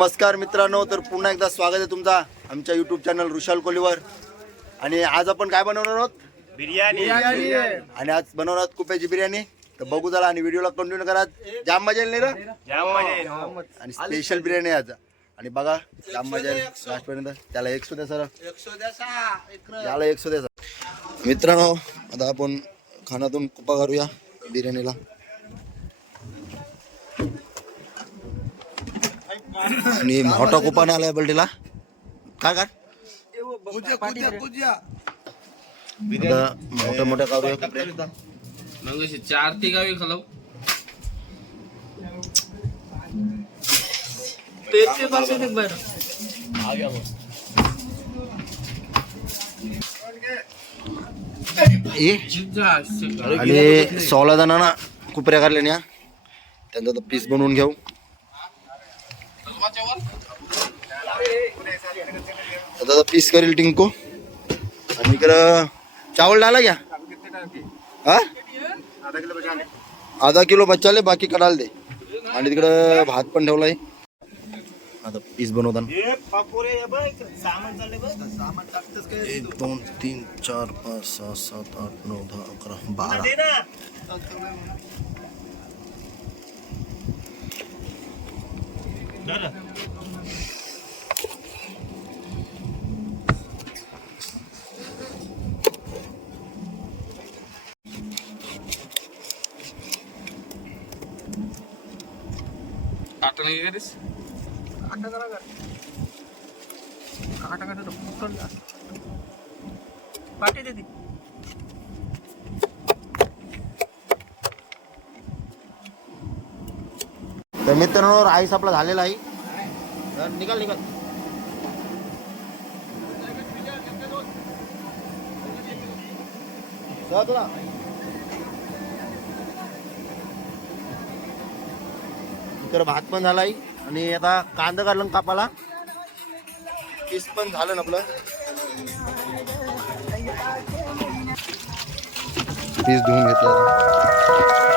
नमस्कार मित्रांनो तर पुन्हा एकदा स्वागत आहे तुमचा आमच्या यूट्यूब चॅनल ऋषाल कोलीवर आणि आज आपण काय बनवणार आहोत? बिर्याणी. आणि आज बनवणार आहोत कुप्याची बिर्याणी. तर बघू चला आणि व्हिडिओला कंटिन्यू करा. जाम मजा येईल नाही रे? जाम मजा येईल, हो. आणि स्पेशल बिर्याणी आज. आणि बघा जाम मजा येईल. लास्टपर्यंत. त्याला एक सुद्धा सर. याला एक सुद्धा मित्रांनो आता आपण खाण्यातून कुपा करूया बिर्याणीला. आणि मोठा कुपा नाही आलाय बलटीला. काय काय मोठ्या मोठ्या मग चार ती गावी खालाव. ए. आणि सोळा जणांना कुपऱ्या काढल्या ना त्यांचा तर पीस बनवून घेऊ. आता पीस करेल टिंको. आणि इकडं चावल डाला घ्या. हा? आधा किलो बच्चाले बाकी कडाल दे. आणि तिकडं भात पण ठेवलाय. आता पीस बनवताना. एक दोन तीन चार पाच सहा सात आठ नऊ दहा अकरा बारा. Dale. আটটা নিয়ে গেছিস আটটা কাটা কাটা কাটা কাটা কাটা পাঠিয়ে দিদি तर मित्रांनो राईस आपला झालेला आहे. तर निकाल निकाल. जा तुला. तर भात पण झालाय. आणि आता कांदा काढलं ना कापाला. पीस पण झालं ना आपलं. पीस धुवून घेतलं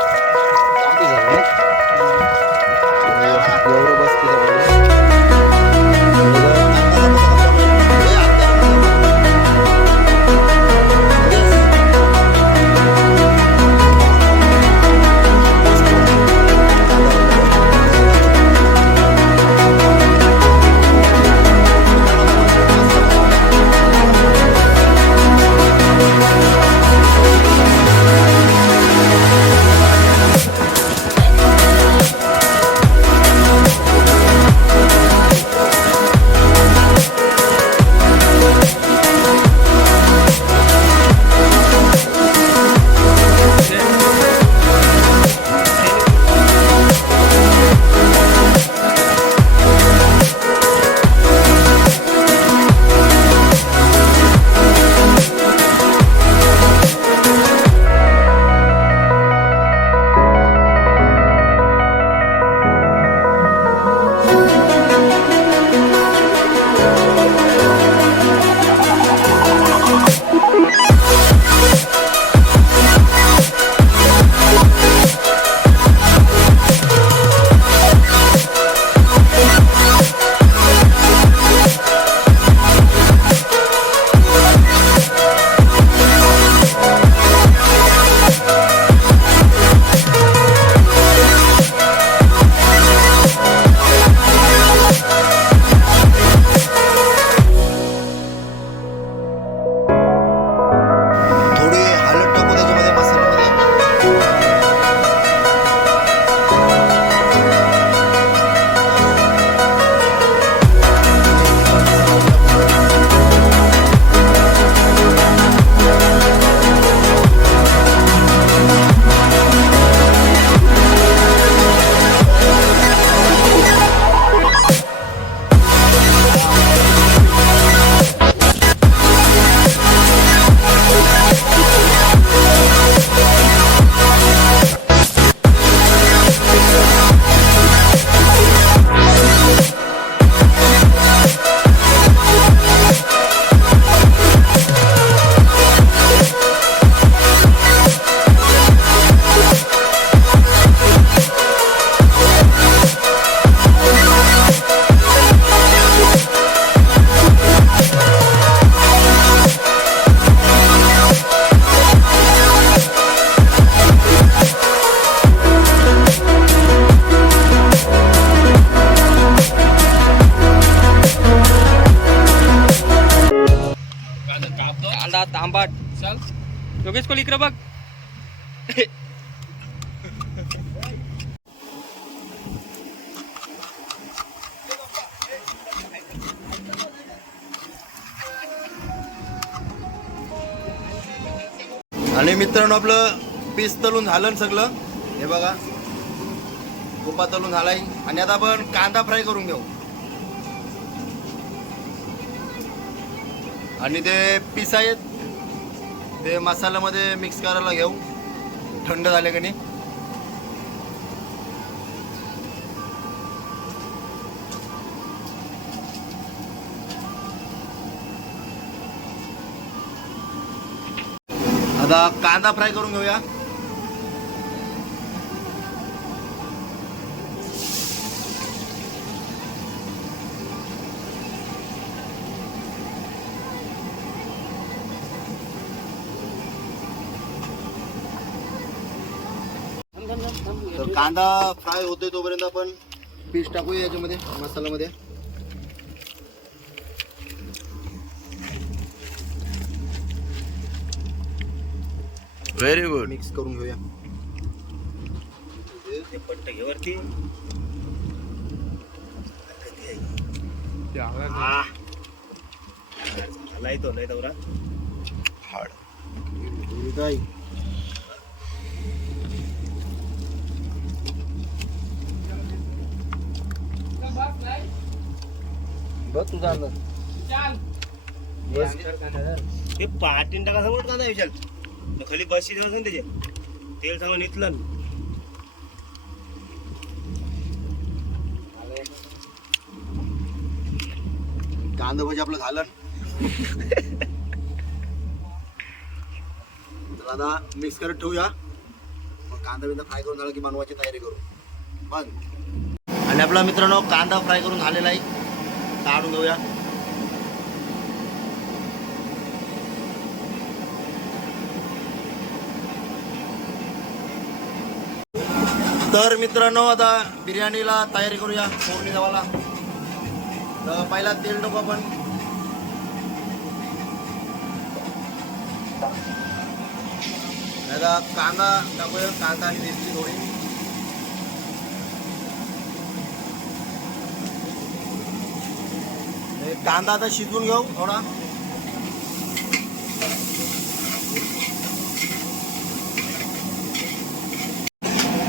योगेश कोल इकडे बघ. आणि मित्रांनो आपलं पीस तलून झालं ना सगळं. हे बघा. कुपा तलून झालाय. आणि आता आपण कांदा फ्राय करून घेऊ. आणि ते पीस ते मसाल्यामध्ये मिक्स करायला घेऊ. थंड झाले का नाही. आता कांदा फ्राय करून घेऊया. कांदा फ्राय होतोय तोपर्यंत आपण पीस टाकूया याच्यामध्ये मसाल्यामध्ये. व्हेरी गुड मिक्स करून घेऊया. ते पट्ट घे वरती. हा. झाला येतो नाही दौरा. हाड काय बघ तुझा अंदाज. ते पाटीन टाका समोर कांदा विचार तो खाली बशी दिवस त्याचे. तेल सांगून इथलं कांदा भजी आपलं झालं. तर आता मिक्स करत ठेवूया. मग कांदा बिंदा फ्राय करून झाला की बनवायची तयारी करू. बंद. आणि आपला मित्रांनो कांदा फ्राय करून झालेला आहे. काढून घेऊया. तर मित्रांनो आता बिर्याणीला तयारी करूया फोडणी जावाला तर पहिला तेल टाकू आपण. कांदा टाकूया कांदा आणि मिरची थोडी हे कांदा आता शिजवून घेऊ थोडा.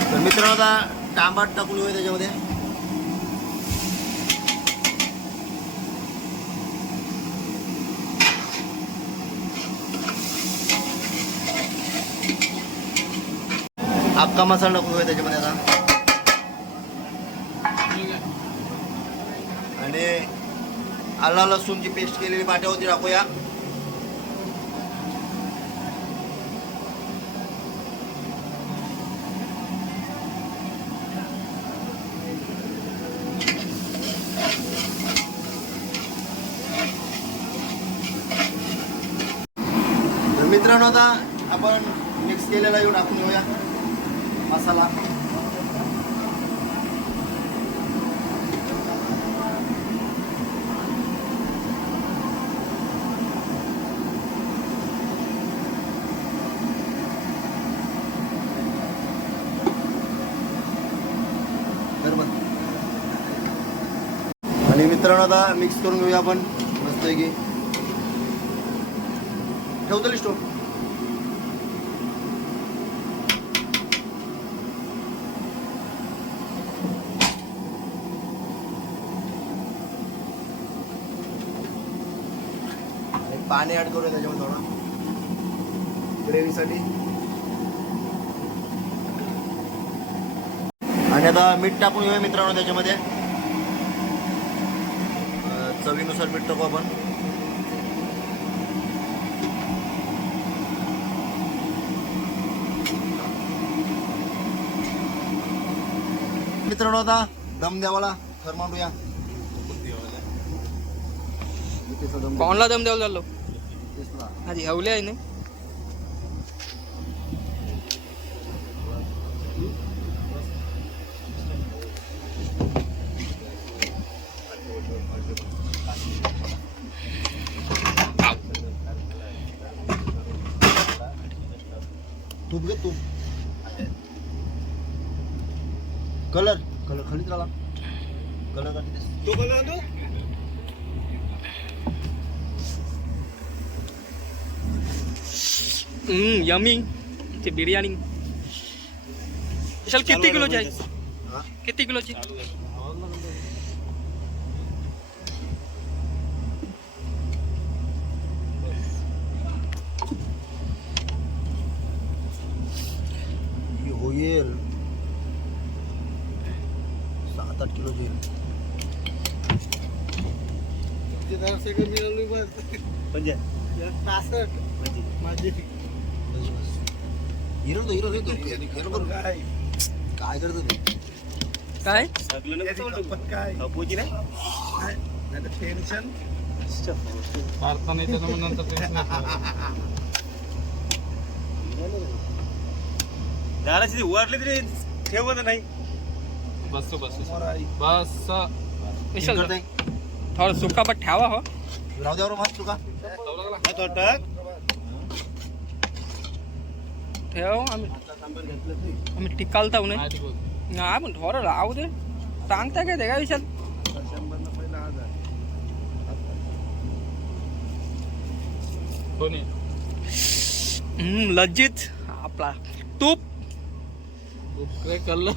तर मित्रांनो आता टांबाट टाकून घेऊ त्याच्यामध्ये. अख्खा मसाला टाकूया त्याच्यामध्ये आता आणि आला लसूणची पेस्ट केलेली पाट्यावरती टाकूया. तर मित्रांनो आता आपण मिक्स केलेला येऊ टाकून घेऊया मसाला बरोबर आणि मित्रांनो आता मिक्स करून घेऊया आपण. मस्त की ठेवतो स्टोव पाणी ऍड करूया त्याच्यामध्ये थोडं. ग्रेव्हीसाठी आणि आता मीठ टाकून घेऊया मित्रांनो त्याच्यामध्ये. चवीनुसार मीठ टाकू आपण मित्रांनो आता दम द्यावाला थर मांडूया इथेचा दम द्या. कोणला दम दिसला. आधी हवले आहे ना तूप घे तूप कलर कलर खालीच राहिला कलर काढते तो कोणता तो हम्म यमी ते बिर्याणी. विशाल किती किलोची आहे? किती किलोची ही होईल सात आठ किलो येईल म्हणजे? हिरो तो हिरो हिरो हिरो काय? काय करतो ते? काय? काय? अपोजी नाही? पार्था नाही त्याला मग नंतर टेन्शन झाडाची उरले तरी ठेवत नाही. बस बस. बस. थोडं सुका पण ठेवा हो. राहू द्या मस्त तुका. तो टाक ठेव आम्ही आम्ही टिकालता नाही नाही. हा पण थोडं राहू दे. सांगता काय ते काय विशाल लज्जित. आपला तूप. काय कल्लं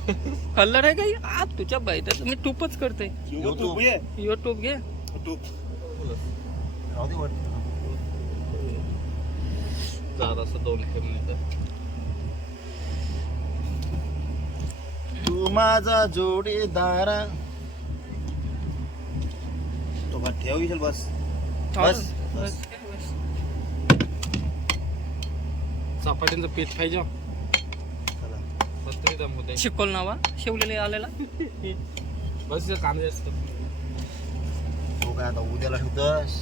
कलर आहे काही आ तुझ्या बैठक मी तूपच करते. यो तूप घे. तूप राहू दे वरती. जरासं दोन खेळणे तू माझा जोडीदार. तो का ठेव विशाल बस. बस, बस. चपातीचं पीठ पाहिजे चला. सत्तरी दम होते. शिकवल नावा शेवलेले आलेला. बस कांदे असतात. हो काय आता उद्याला ठेवतोस.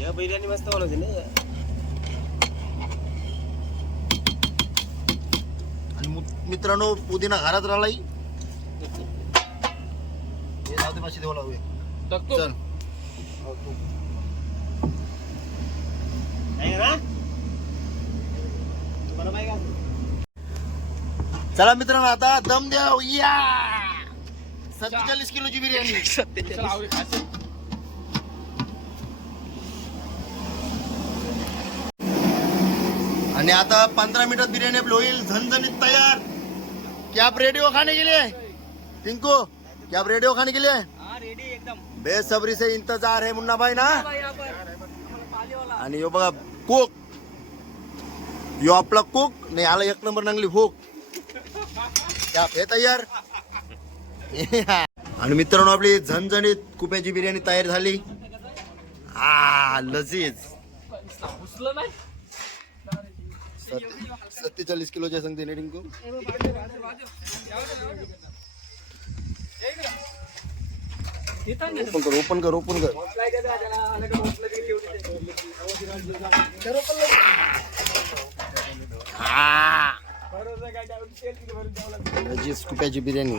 या बिर्याणी मस्त बनवते ना. आणि मित्रांनो पुदिना घरात राहिलाय. हे जाऊ दे चल. का? चला मित्रांनो आता दम द्या या! सत्तेचाळीस किलोची बिर्याणी. खायचं आणि आता पंधरा मिनिटात बिर्याणी आपली होईल. झणझणीत तयार. क्या आप रेडिओ खाने के लिए? टिंकू क्या आप रेडिओ खाने के लिए? हा रेडी एकदम. बेसब्री से इंतजार है मुन्ना भाई ना? आणि यो बघा कोक यो आपला कोक नाही आला एक नंबर नांगली भूक त्या हे तयार. आणि मित्रांनो आपली झणझणीत कुप्याची बिर्याणी तयार झाली. आ लजीज. सत्तेचाळीस किलोच्या सांगते ना टिंकू ओपन कर ओपन कर ओपन कर. लजीज कुप्याची बिर्याणी.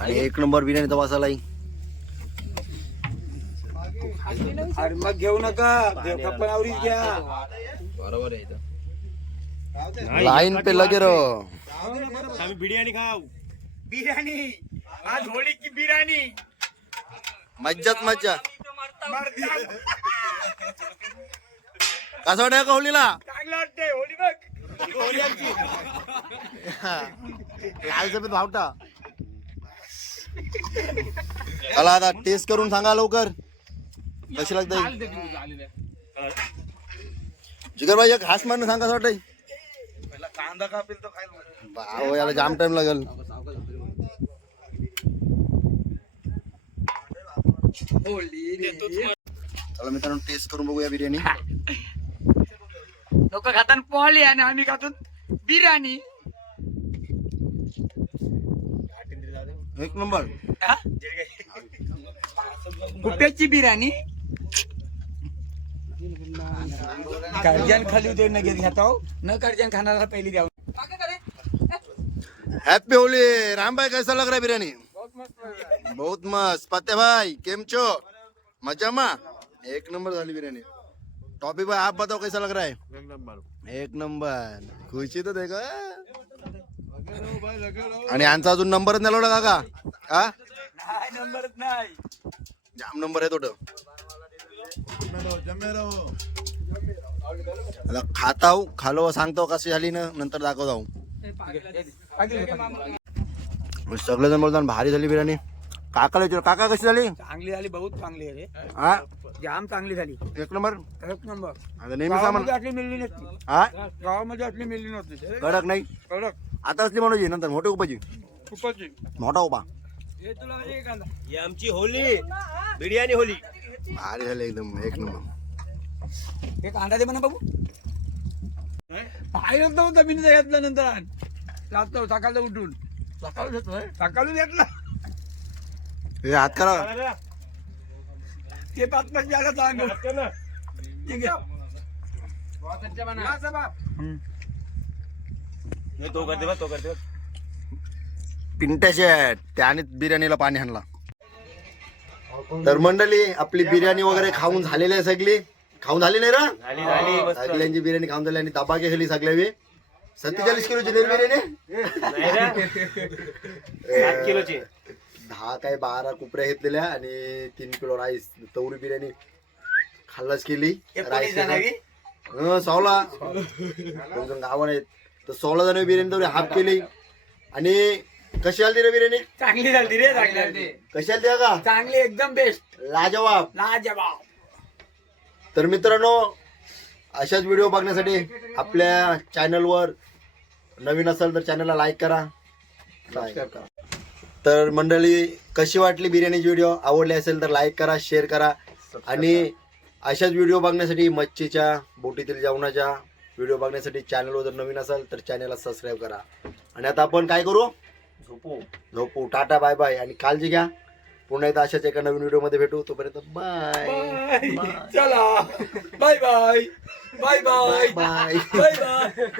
आणि एक नंबर बिर्याणी वास आलाय अरे मग घेऊ नका. पण घ्या. लाईन पे लगे रो आम्ही बिर्याणी खाऊ. बिर्याणी. आज होळी की बिर्याणी? मज्जाच मज्जा. कसं वाटतं का होलीला चांगलं वाटतंय होळी बघ. लाल सफेद भावटा. चला आता टेस्ट करून सांगा लवकर. कशी लागते? आले ते तुम्ही आलेले. जिगर भाई एक हास मारून सांगा असं वाटतंय. कांदा कापेल खायला याला जाम टाइम लागेल. होळी चला मित्रांनो टेस्ट करून बघूया बिर्याणी. लोक खातात पोळी आणि आम्ही खातो बिर्याणी. एक नंबर. हा? कुठ्याची बिर्याणी. कर्जन खाली होते न घेत घेतो न कर्जन खाणारा पहिली द्यावं हैप्पी होली. राम भाई कैसा लग रहा है बिरयानी बहुत मस्त. पत्ते भाई केम छो? मजा मा? एक नंबर झाली बिर्याणी. टॉपी भाई आप बताओ कैसा लग रहा है? एक नंबर। एक नंबर। खुशी तर देखो आणि यांचा अजून नंबरच नाही लावला काका हा? नाही नंबरच नाही. जाम नंबर आहे तो आता खाताव खालो सांगतो कशी झाली ना नंतर दाखवतो. सगळेजण बोलतात भारी झाली बिर्याणी. काकाला विचार काका कशी झाली? चांगली झाली बहुत चांगली आहे रे. हा? जाम चांगली झाली. एक नंबर? एक नंबर. आता नेहमी सामान गावामध्ये असली मिळली नसती. हा? गावामध्ये असली मिळली नव्हती कडक नाही? कडक. आता असली म्हणून नंतर मोठे उपाची खूपच मोठा हे ही आमची होली. बिर्याणी होली. भारी झाले एकदम एक नंबर. हे कांदा दे म्हणा बघू. पाहिलं नव्हतं जमिनीचा घेतला नंतर जातो सकाळचं उठून. सकाळ सकाळी घेतला. हे हात करा. ते पाच पाच द्यायला सांग ठीक आहे. हे तो करते बघ तो करते बघ. पिंट्या शेट त्याने बिर्याणीला पाणी आणला. तर मंडळी आपली बिर्याणी वगैरे खाऊन झालेली आहे सगळी. खाऊन झाली नाही रा? सगळ्यांची बिर्याणी खाऊन झाली आणि दबाके खाली सगळ्या सत्तेचाळीस किलोची नाही बिर्याणी? नाही रे. सात किलोची. दहा काय बारा कुपऱ्या घेतलेल्या आणि तीन किलो राईस तवरी बिर्याणी खाल्लाच केली. राईस हं, सोळा दोन गावं आहेत. तर सोळा जण बिर्याणी तेवढी हाफ केली. आणि कशी आली रे बिर्याणी? चांगली झाली रे चांगली झाली कशी आली का चांगली एकदम बेस्ट लाजवाब. लाजवाब. तर मित्रांनो अशाच व्हिडिओ बघण्यासाठी आपल्या चॅनलवर नवीन असेल तर चॅनलला लाईक करा. सबस्क्राईब करा. तर मंडळी कशी वाटली बिर्याणीची व्हिडिओ आवडली असेल तर लाईक करा शेअर करा. आणि अशाच व्हिडिओ बघण्यासाठी मच्छीच्या बोटीतील जेवणाच्या व्हिडिओ बघण्यासाठी चॅनलवर जर नवीन असेल तर चॅनलला सबस्क्राईब करा. आणि आता आपण काय करू? झोपू. झोपू. टाटा बाय बाय आणि काळजी घ्या. पुन्हा एकदा अशाच एका नवीन व्हिडिओमध्ये भेटू. तोपर्यंत बाय चला. Bye bye bye bye bye bye bye